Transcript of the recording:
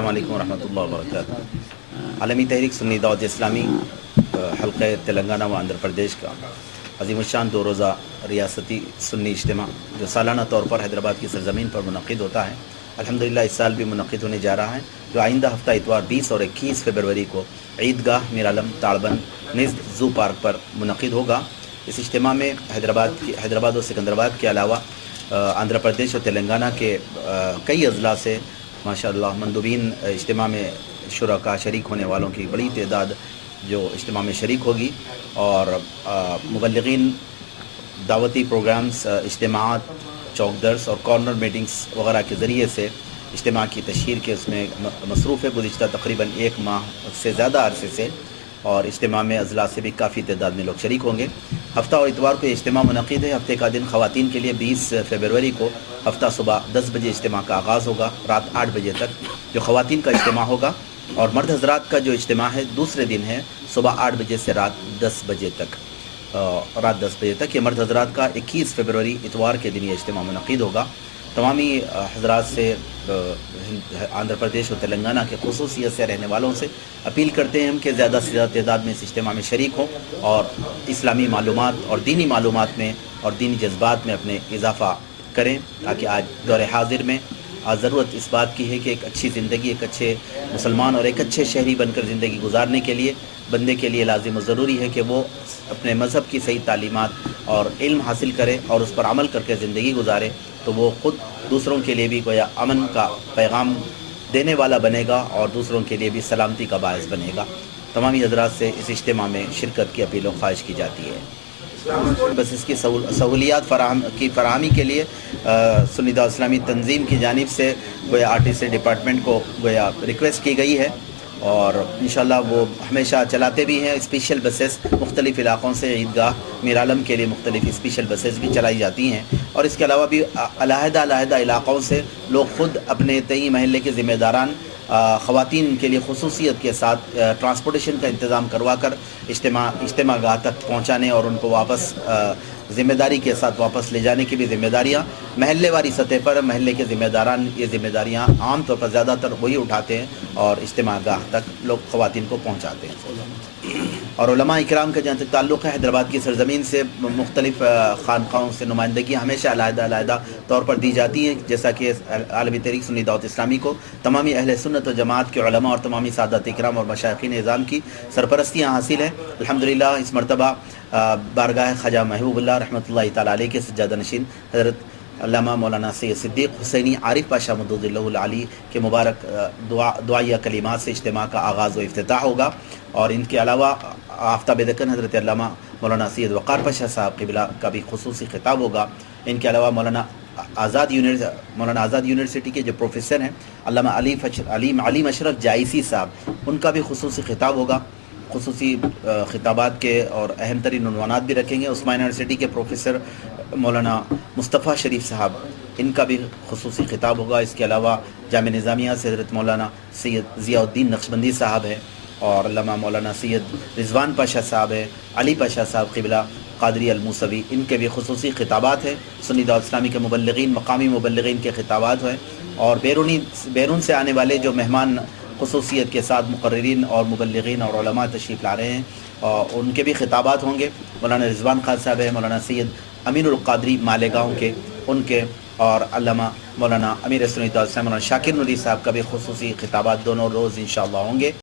अस्सलाम वालेकुम रहमतुल्लाहि व बरकातहू। आलमी तहरीक सुन्नी दावत इस्लामी हल्क़े तेलंगाना व आंध्र प्रदेश का अज़ीमुश्शान 2 रोज़ा रियासती सुन्नी इज्तिमा जो सालाना तौर पर हैदराबाद की सरज़मीन पर मुनक़िद होता है, अल्हम्दुलिल्लाह इस साल भी मुनक़िद होने जा रहा है, जो आइंदा हफ़्ता इतवार 20 और 21 फरवरी को ईदगाह मीरालम ताड़बंद निज़ ज़ू पार्क पर मुनक़िद होगा। इस इज्तिमा में हैदराबाद और सिकंदराबाद के अलावा आंध्र प्रदेश और तेलंगाना के कई अज़ला से माशाअल्लाह मंदुबीन इज्तिमा में शुरका शरीक होने वालों की बड़ी तादाद जो इज्तिमा में शरीक होगी और मुबल्लिगीन दावती प्रोग्राम्स, इज्तिमात, चौक दर्स और कॉर्नर मीटिंग्स वगैरह के ज़रिए से इज्तिमा की तशहीर के उसमें मसरूफ़ है गुज़िश्ता तकरीबन 1 माह से ज़्यादा अरसे से, और इज्तिमा में अज़ला से भी काफ़ी तादाद में लोग शरीक होंगे। हफ़्ता और इतवार को इज्तिमा मुनक़िद है। हफ़्ते का दिन ख़वातीन के लिए 20 फरवरी को हफ़्ता सुबह 10 बजे इज्तिमा का आगाज़ होगा, रात 8 बजे तक जो ख़वातीन का इज्तिमा होगा, और मर्द हज़रात का जो इज्तिमा है दूसरे दिन है सुबह 8 बजे से रात 10 बजे तक। ये मर्द हज़रात का 21 फरवरी इतवार के दिन ये इज्तिमा मुनक़िद होगा। तमामी हज़रात से आंध्र प्रदेश और तेलंगाना के खुसूसियत से रहने वालों से अपील करते हैं हम कि ज़्यादा से ज़्यादा तादाद में इस इज्तिमा में शरीक हों और इस्लामी मालूमात और दीनी मालूमात में और दीनी जज्बात में अपने इजाफ़ा करें, ताकि आज दौर हाजिर में आज ज़रूरत इस बात की है कि एक अच्छी ज़िंदगी, एक अच्छे मुसलमान और एक अच्छे शहरी बनकर ज़िंदगी गुजारने के लिए बंदे के लिए लाजिम व ज़रूरी है कि वो अपने मज़हब की सही तालीमात और इल्म हासिल करे और उस पर अमल करके ज़िंदगी गुजारे, तो वो ख़ुद दूसरों के लिए भी गोया अमन का पैगाम देने वाला बनेगा और दूसरों के लिए भी सलामती का बायस बनेगा। तमामी हज़रात से इस इज्तिमा में शिरकत की अपील व ख्वाहिश की जाती है। बस इसकी सहूलियात फराहमी के लिए सुन्नी दावत इस्लामी तंजीम की जानिब से गोया आर्टिस्ट डिपार्टमेंट को गोया रिक्वेस्ट की गई है, और इंशाल्लाह वो हमेशा चलाते भी हैं। स्पेशल बसेस मुख्तलिफ़ इलाक़ों से ईदगाह मीरालम के लिए मुख्तलिफ़ स्पेशल बसेस भी चलाई जाती हैं, और इसके अलावा भी अलहदा इलाक़ों से लोग ख़ुद अपने तई महल्ले के ज़िम्मेदारान ख़वातीन के लिए खुसूसियत के साथ ट्रांसपोर्टेशन का इंतज़ाम करवा कर इज्तिमा गाह तक पहुँचाने और उनको वापस ज़िम्मेदारी के साथ वापस ले जाने की भी ज़िम्मेदारियाँ महल्ले वाली सतह पर महल्ले के ज़िम्मेदारान ये ज़िम्मेदारियाँ आम तौर पर ज़्यादातर वही उठाते हैं और इज्तिमा गाह तक लोग ख़वातीन को पहुँचाते हैं। और उलमा इकराम का जहाँ तक ताल्लुक़ है, हैदराबाद की सरज़मीन से मुख्तलिफ़ ख़ानक़ाहों से नुमाइंदगी हमेशा अलहदा तौर पर दी जाती है, जैसा कि आलमी तहरीक सुन्नी दावत इस्लामी को तमामी अहले सुन्नत व जमात के उलमा और तमामी सादात इकराम और मशाइख़ीन निज़ाम की सरपरस्तियाँ हासिल है। अल्हम्दुलिल्लाह इस मरतबा बारगाह ख्वाजा महबूबुल्लाह रहमतुल्लाहि तआला अलैह के सज्जादा नशीन हज़रत अल्लामा मौलाना सैयद सिद्दीक़ हुसैनी आरिफ पाशा मददुल्लाहुल आली के मुबारक दुआया कलिमात से इज्तिमा का आगाज़ व इफ्तिताह होगा। और इनके अलावा आफ्ताब दक्कन हज़रत अल्लामा मौलाना सैयद वक़ार पाशा साहब क़िबला का भी खुसूसी खिताब होगा। इनके अलावा मौलाना आज़ाद यूनिवर्सिटी के जो प्रोफेसर हैं अल्लामा अलीम अशरफ जायसी साहब, उनका भी खुसूसी खिताब होगा। खुसूसी खिताबात के और अहम तरीन उन्वानात भी रखेंगे। उस्मान यूनिवर्सिटी के प्रोफेसर मौलाना मुस्तफ़ा शरीफ साहब, इनका भी खुसूसी खिताब होगा। इसके अलावा जामिया निज़ामिया से हज़रत मौलाना सैयद ज़ियाउद्दीन नक्शबंदी साहब है, और अल्लामा मौलाना सैयद रिज़वान पाशा साहब है, अली पाशा साहब क़िबला क़ादरी अल-मूसवी, इनके भी खुसूसी खिताबात हैं। सुन्नी दावत इस्लामी के मुबल्लिगीन, मकामी मुबल्लिगीन के खिताबात हैं, और बैरून से आने वाले जो मेहमान खुसूसियत के साथ मुक़र्रिरीन और मुबल्लिगीन और उलमा तशरीफ़ ला रहे हैं और उनके भी खिताबात होंगे। मौलाना रिज़वान खान साहब है, मौलाना सैयद अमीनुल क़ादरी मालेगाँव के, उनके, और अल्लामा मौलाना अमीर सुन्नी दावत इस्लामी मौलाना शाकिर नूरी साहब का भी खुसूसी खिताबात दोनों रोज़ इंशाअल्लाह होंगे।